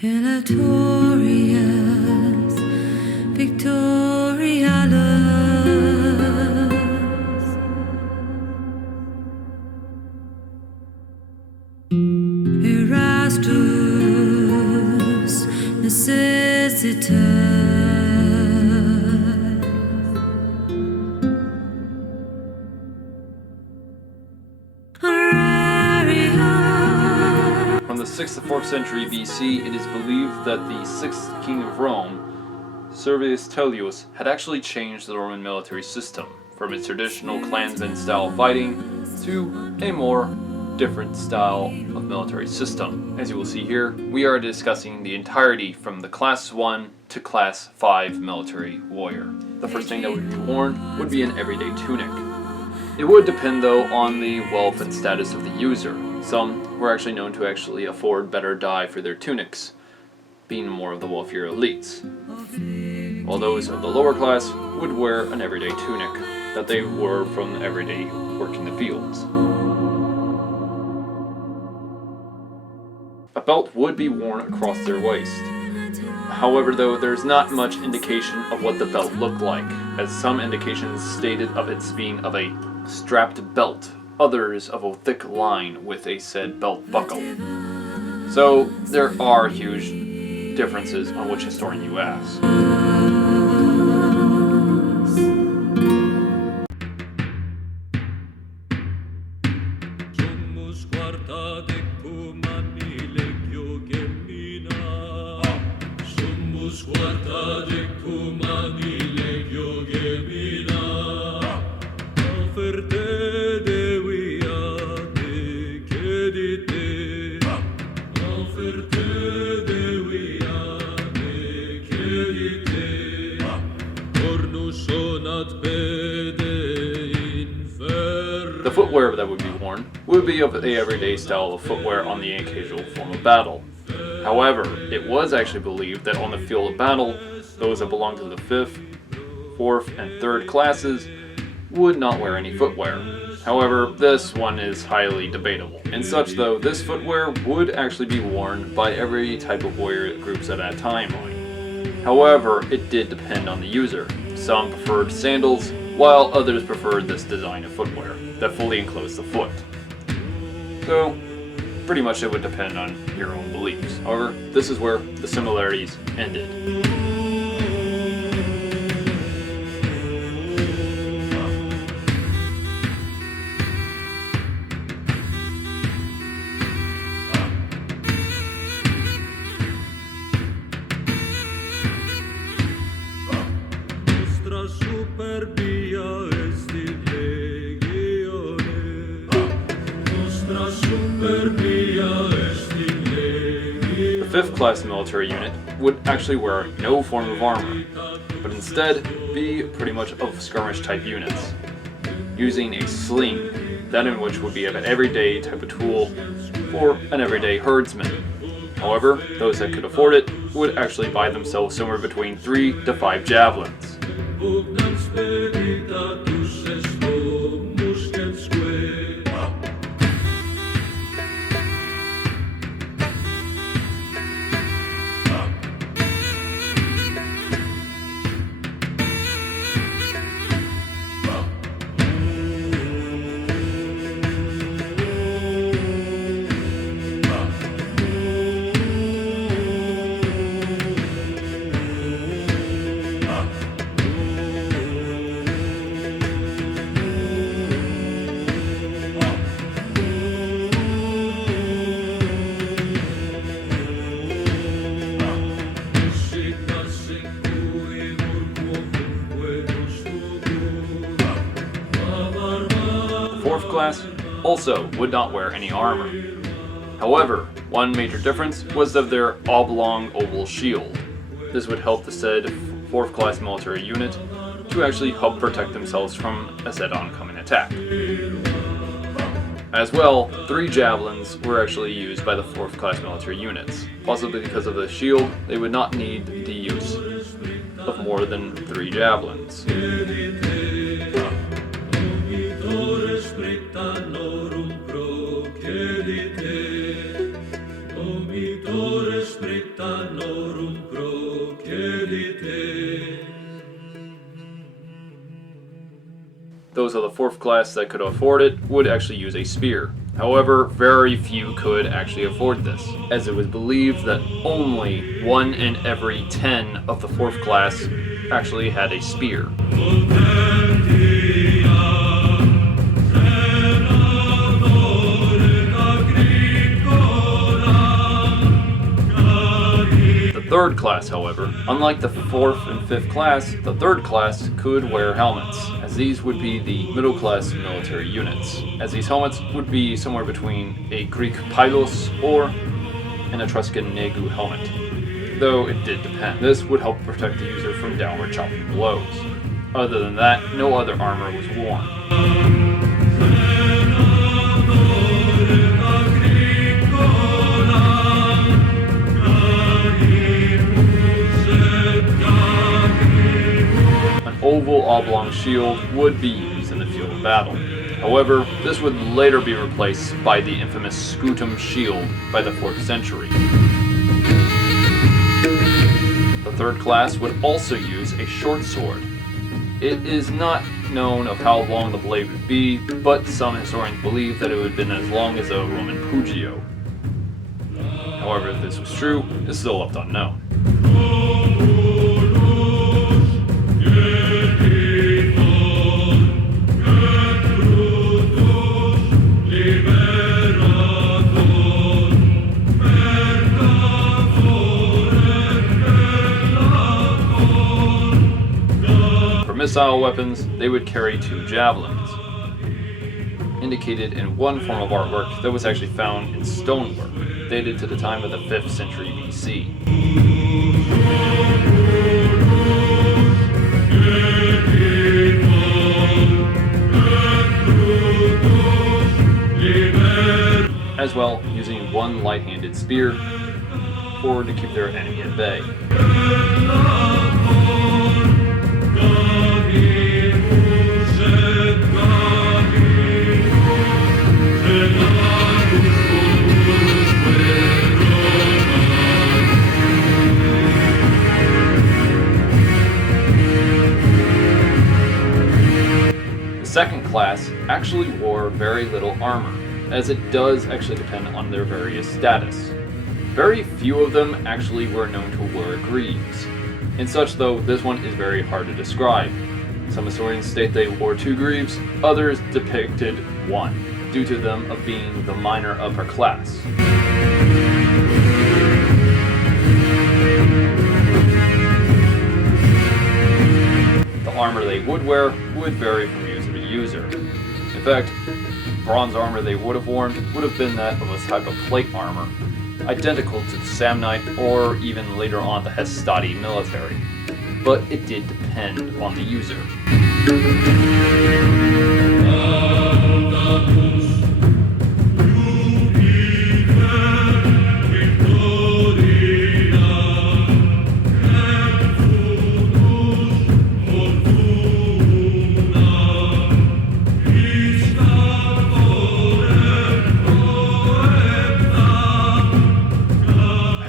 Ilatorious, victorialus, Erastus, necessitas. From the 6th to 4th century BC, it is believed that the 6th king of Rome, Servius Tullius, had actually changed the Roman military system from its traditional clansman style fighting to a more different style of military system. As you will see here, we are discussing the entirety from the Class 1 to Class 5 military warrior. The first thing that would be worn would be an everyday tunic. It would depend though on the wealth and status of the user. Some were actually known to actually afford better dye for their tunics, being more of the wealthier elites, while those of the lower class would wear an everyday tunic that they wore from everyday work in the fields. A belt would be worn across their waist. However, though, there's not much indication of what the belt looked like, as some indications stated of its being of a strapped belt, others of a thick line with a said belt buckle. So there are huge differences on which historian you ask. The footwear that would be worn would be of the everyday style of footwear on the occasional form of battle. However, it was actually believed that on the field of battle, those that belonged to the 5th, 4th, and 3rd classes would not wear any footwear. However, this one is highly debatable. In such though, this footwear would actually be worn by every type of warrior groups at that timeline. However, it did depend on the user. Some preferred sandals, while others preferred this design of footwear that fully enclosed the foot. So, pretty much it would depend on your own beliefs. However, this is where the similarities ended. The 5th class military unit would actually wear no form of armor, but instead be pretty much of skirmish type units, using a sling, that in which would be of an everyday type of tool for an everyday herdsman. However, those that could afford it would actually buy themselves somewhere between 3 to 5 javelins. Fourth class also would not wear any armor. However, one major difference was of their oblong oval shield. This would help the said 4th class military unit to actually help protect themselves from a said oncoming attack. As well, 3 javelins were actually used by the 4th class military units. Possibly because of the shield, they would not need the use of more than 3 javelins. Those of the 4th class that could afford it would actually use a spear. However, very few could actually afford this, as it was believed that only 1 in every 10 of the 4th class actually had a spear. The 3rd class, however, unlike the 4th and 5th class, the 3rd class could wear helmets, as these would be the middle class military units, as these helmets would be somewhere between a Greek pylos or an Etruscan negu helmet, though it did depend. This would help protect the user from downward chopping blows. Other than that, no other armor was worn. Oval oblong shield would be used in the field of battle. However, this would later be replaced by the infamous scutum shield by the 4th century. The 3rd class would also use a short sword. It is not known of how long the blade would be, but some historians believe that it would have been as long as a Roman pugio. However, if this was true, is still left unknown. Missile weapons, they would carry 2 javelins, indicated in one form of artwork that was actually found in stonework, dated to the time of the 5th century BC. As well, using one light-handed spear to keep their enemy at bay. The 2nd class actually wore very little armor, as it does actually depend on their various status. Very few of them actually were known to wear greaves. In such, though, this one is very hard to describe. Some historians state they wore 2 greaves, others depicted 1, due to them of being the minor upper class. The armor they would wear would vary from user to user. In fact, bronze armor they would have worn would have been that of a type of plate armor, identical to the Samnite or even later on the Hastati military, but it did depend on the user.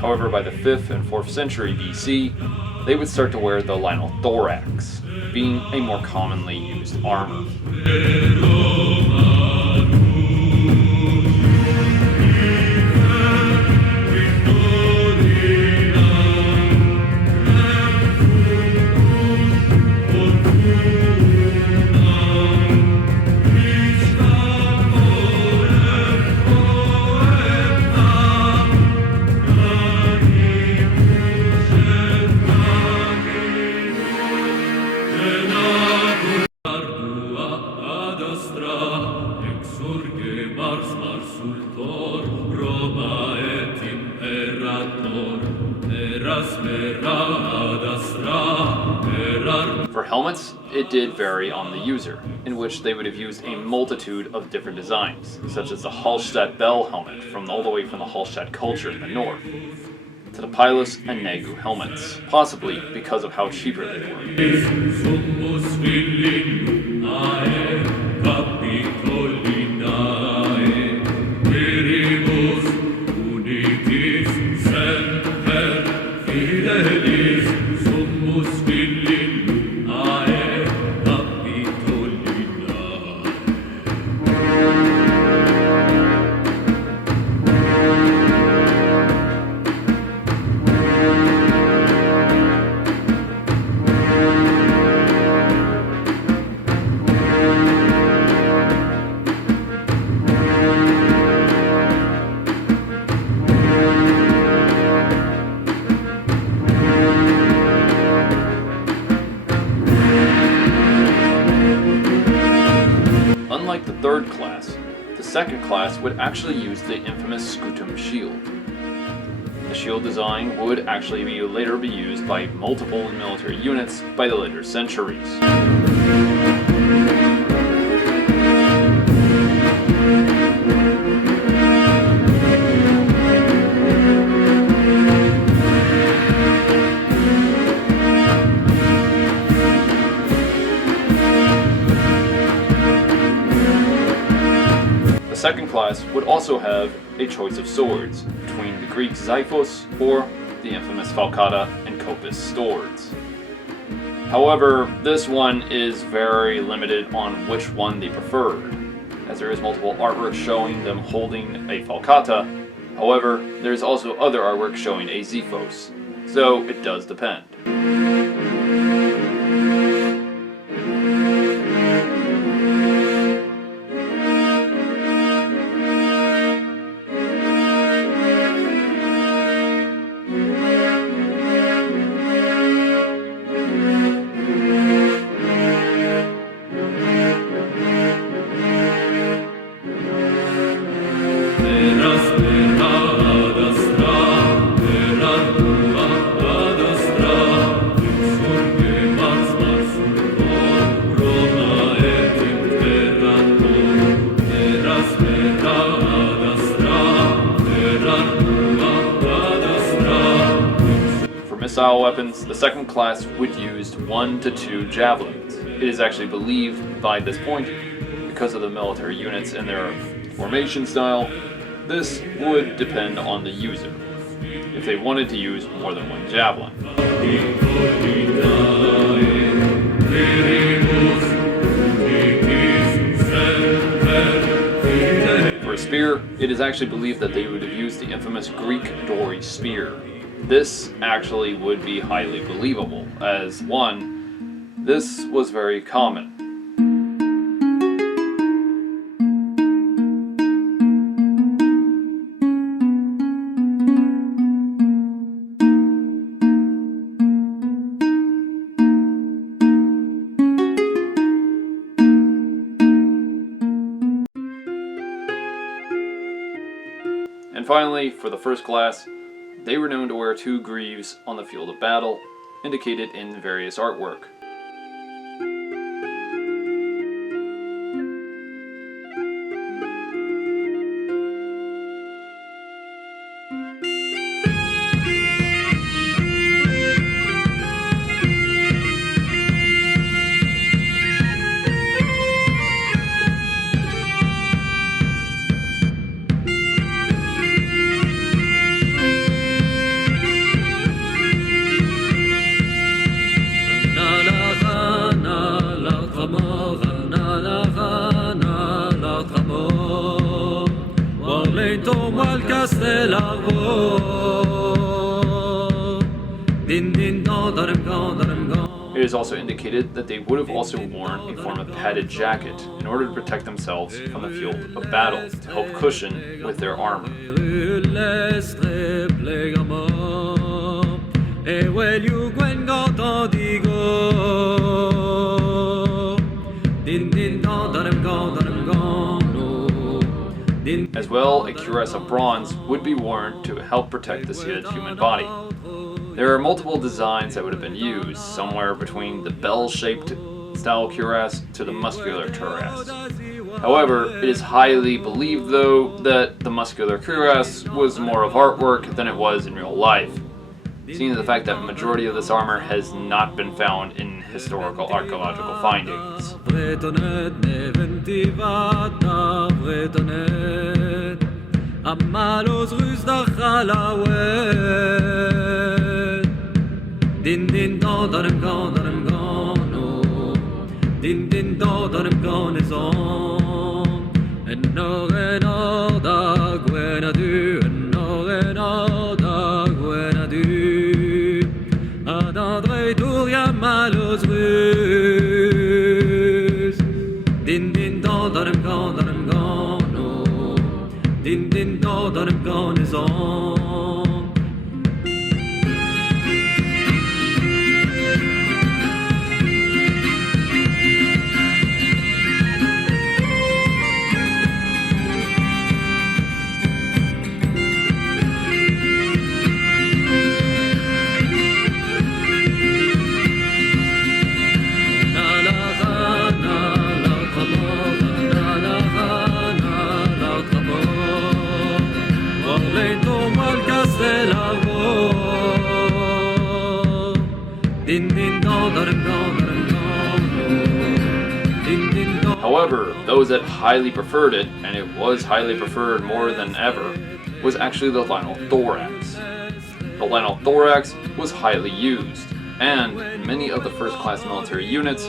However, by the 5th and 4th century BC, they would start to wear the linothorax, being a more commonly used armor. For helmets, it did vary on the user, in which they would have used a multitude of different designs, such as the Hallstatt bell helmet all the way from the Hallstatt culture in the north, to the Pylos and Negu helmets, possibly because of how cheaper they were. unlike the third class, the second class would actually use the infamous scutum shield. The shield design would actually later be used by multiple military units by the later centuries. The second class would also have a choice of swords between the Greek xiphos or the infamous falcata and kopis swords. However, this one is very limited on which one they preferred, as there is multiple artwork showing them holding a falcata. However, there is also other artwork showing a xiphos, so it does depend. Missile weapons, the second class would use 1 to 2 javelins. It is actually believed by this point, because of the military units and their formation style, this would depend on the user, if they wanted to use more than 1 javelin. For a spear, it is actually believed that they would have used the infamous Greek dory spear. This actually would be highly believable, as one, this was very common. And finally, for the first class, they were known to wear 2 greaves on the field of battle, indicated in various artwork. It is also indicated that they would have also worn a form of padded jacket in order to protect themselves from the field of battle, to help cushion with their armor. As well, a cuirass of bronze would be worn to help protect the seated human body. There are multiple designs that would have been used, somewhere between the bell-shaped style cuirass to the muscular cuirass. However, it is highly believed, though, that the muscular cuirass was more of artwork than it was in real life, seeing the fact that the majority of this armor has not been found in historical archaeological findings. Din din da darim gano Din din da darim ganizon Eno da gwena du Eno da gwena du Adadre dur ya malos rus Din din da darim gano Din din da darim ganizon. However, those that highly preferred it, and it was highly preferred more than ever, was actually the linothorax. The linothorax was highly used, and many of the first-class military units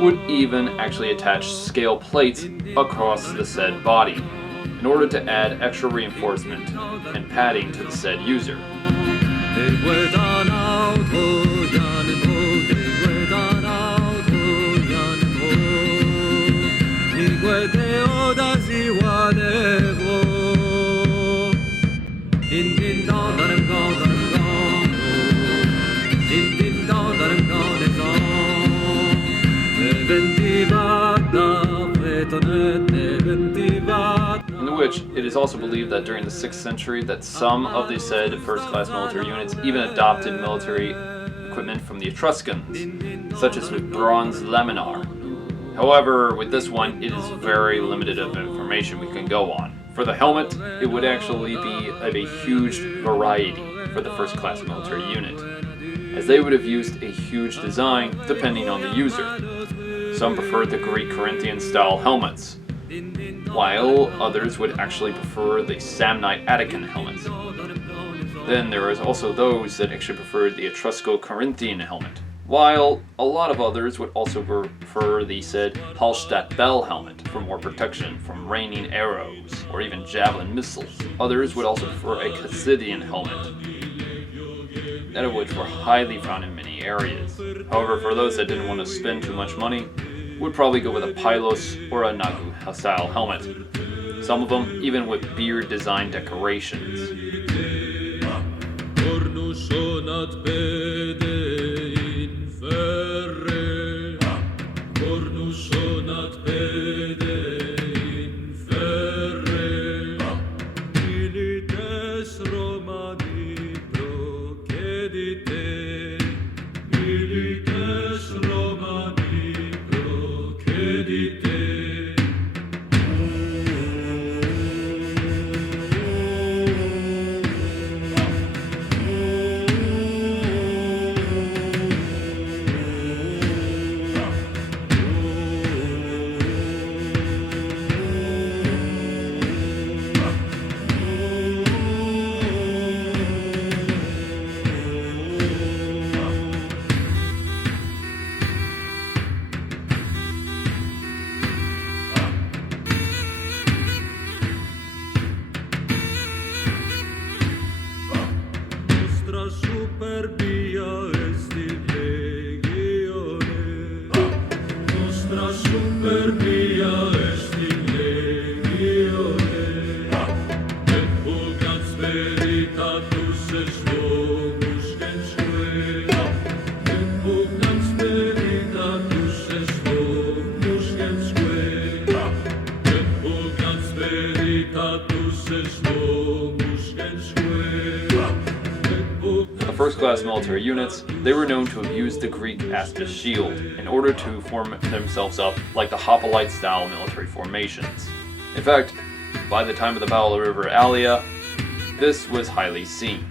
would even actually attach scale plates across the said body in order to add extra reinforcement and padding to the said user. In which it is also believed that during the 6th century that some of the said first-class military units even adopted military equipment from the Etruscans, such as with bronze laminar. However, with this one, it is very limited of information we can go on. For the helmet, it would actually be of a huge variety for the first-class military unit, as they would have used a huge design depending on the user. Some preferred the Greek Corinthian style helmets, while others would actually prefer the Samnite Attican helmets. Then there was also those that actually preferred the Etrusco-Corinthian helmet, while a lot of others would also prefer the said Hallstatt bell helmet for more protection from raining arrows or even javelin missiles. Others would also prefer a Casidian helmet, none of which were highly found in many areas. However, for those that didn't want to spend too much money, would probably go with a Pylos or a Nagu style helmet. Some of them even with beard design decorations. First-class military units, they were known to have used the Greek Aspis shield in order to form themselves up like the hoplite-style military formations. In fact, by the time of the Battle of the River Allia, this was highly seen.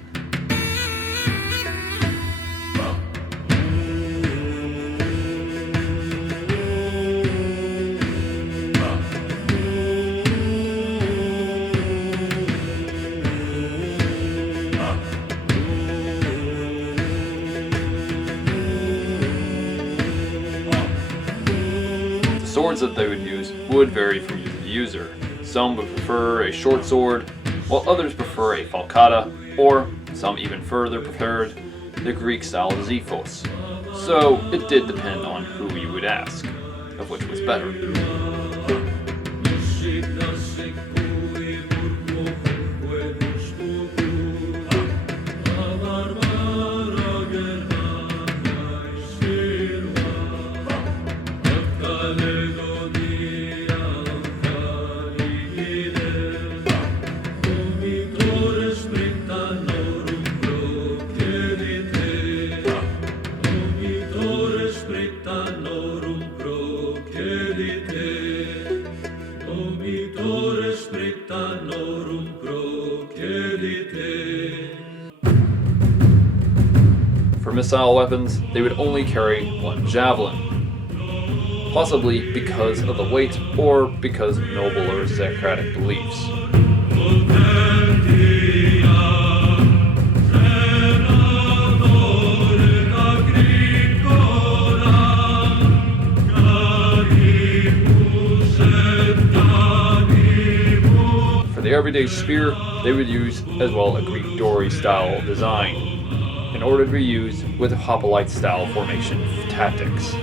The swords that they would use would vary from user to user. Some would prefer a short sword, while others prefer a falcata, or some even further preferred the Greek style xiphos. So it did depend on who you would ask, of which was better. Norum procedite missile weapons, they would only carry one javelin, possibly because of the weight or because of noble or Socratic beliefs. For the everyday spear, they would use as well a Greek dory style design in order to be used with hoplite style formation tactics.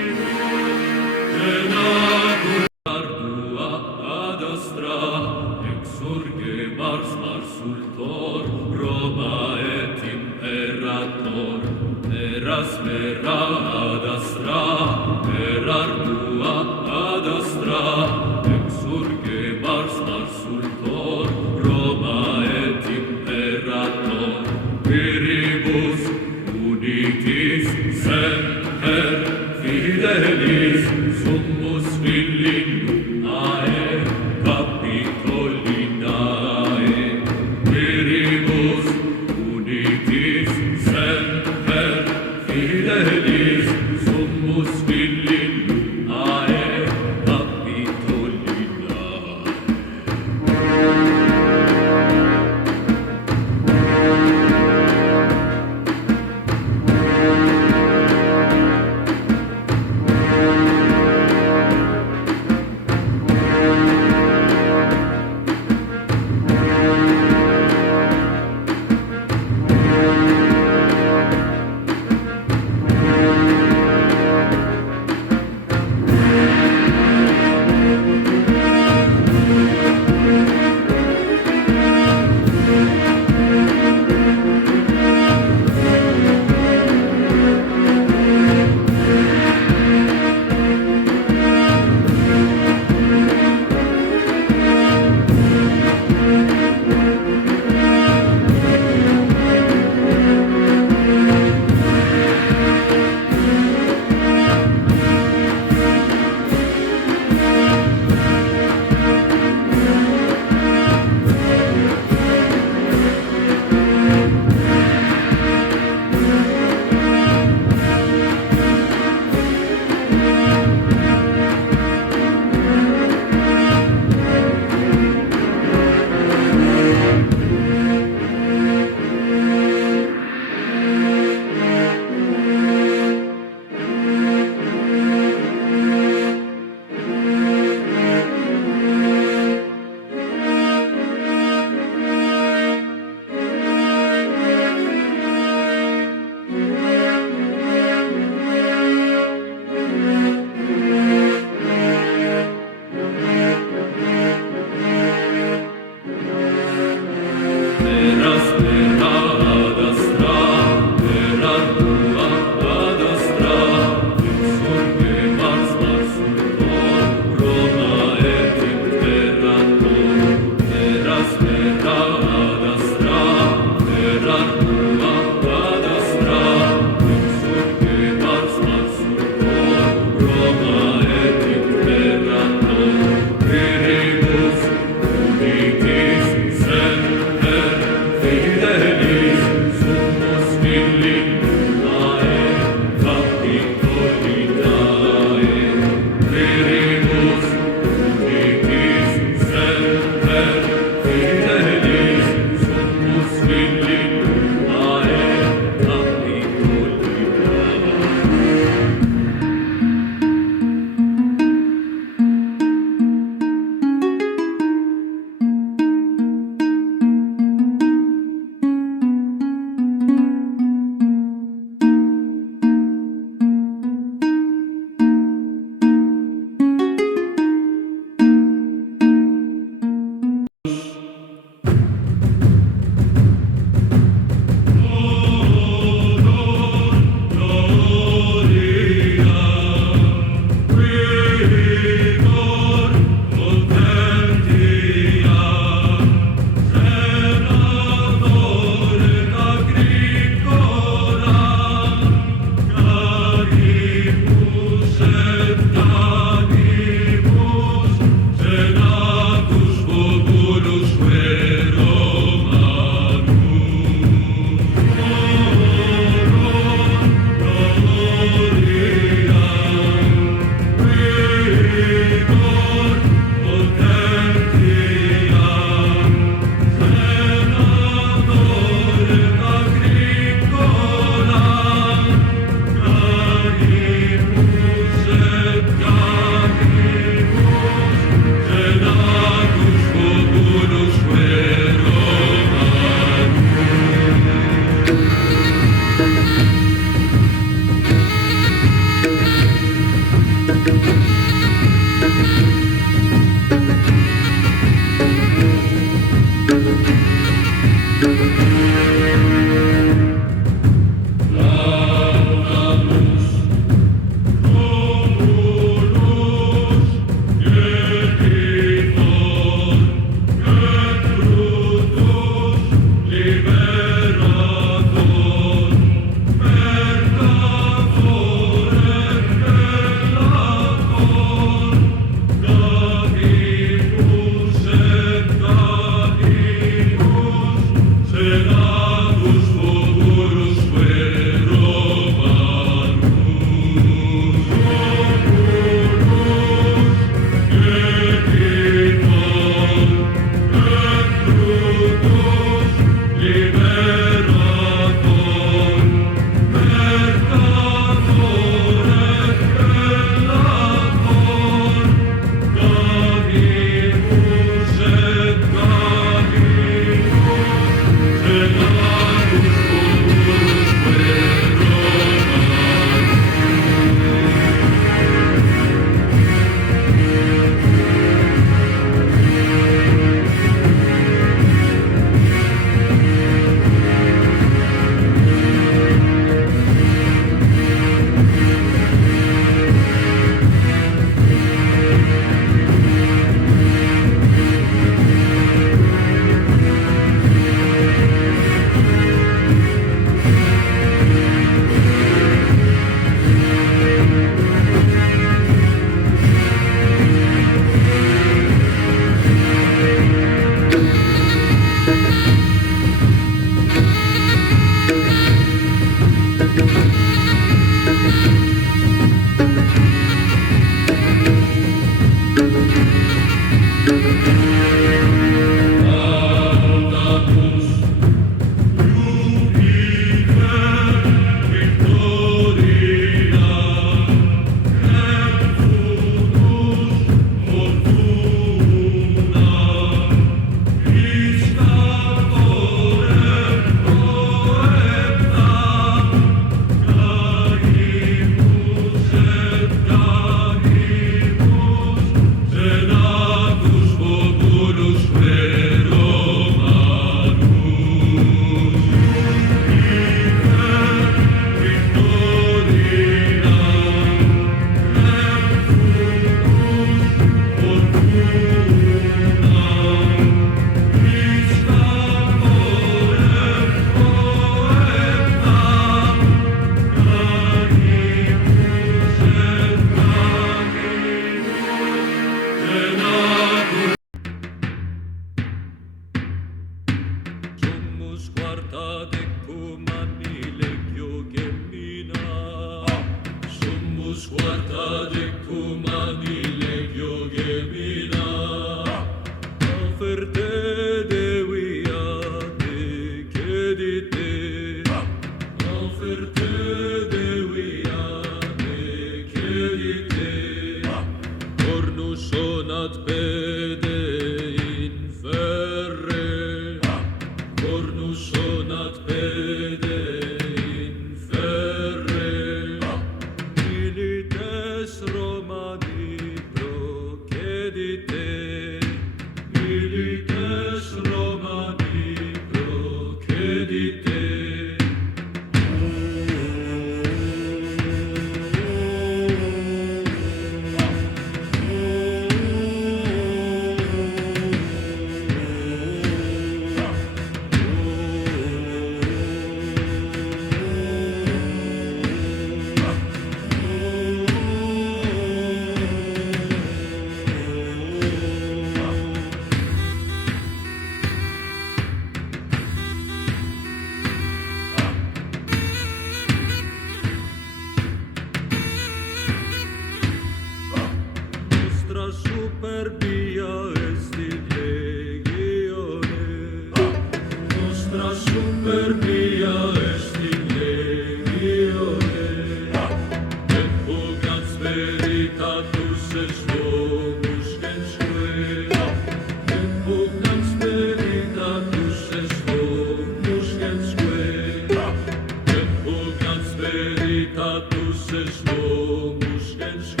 ses domus quensque,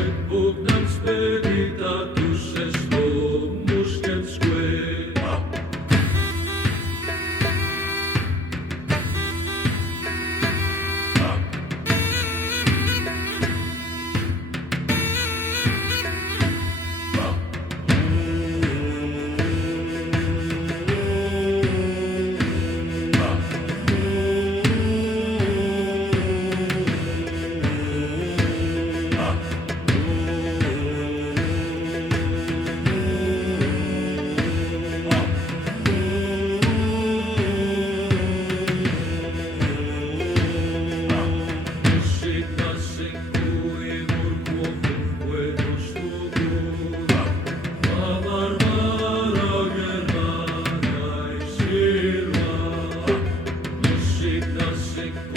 et pugnans peritatus es domus quensque. Sick